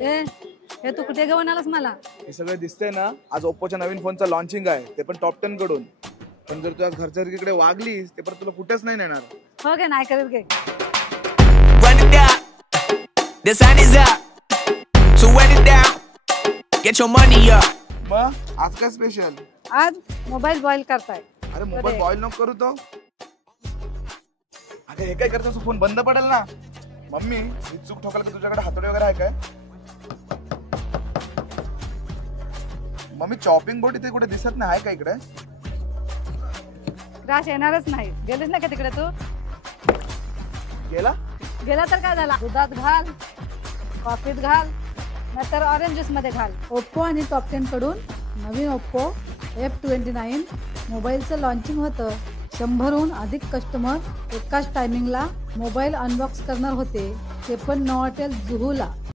ए हे तू कुठे घेऊन आलास मला? हे सगळं दिसतंय ना, आज ओप्पोच्या नवीन फोनचं लॉन्चिंग आहे, ते पण टॉप 10 कडून. पण जर तू आज घरच्या इकडे वागलीस ते परत तुला कुठेच नाही नेणार. हो गे नाही करत गे. Run it down. The sun is up. So run it down. Get your money up. मग आज काय स्पेशल? आज मोबाईल बॉईल करताय. अरे मोबाईल बॉईल नको करू तो. अगं हे काय करतोस, फोन बंद पडेल ना. मम्मी ही चूक ठोकायला का तुझ्याकडे हातोडी वगैरे आहे काय? मम्मी चॉपिंग बोर्ड इथे कुठे दिसत नाही, आहे का इकडे? त्रास येणारच नाही. गेलीस ना का तिकडे तू? गेला गेला तर काय झाला? दुधात घाल, कॉफीत घाल, नाहीतर ऑरेंज ज्यूस मध्ये घाल. ओप्पो आणि टॉप 10 कडून नवीन ओप्पो F29 मोबाईलचं लॉन्चिंग होतं. 100हून अधिक कस्टमर एकाच टायमिंगला मोबाईल अनबॉक्स करणार होते, ते पण नॉटेल जुहूला.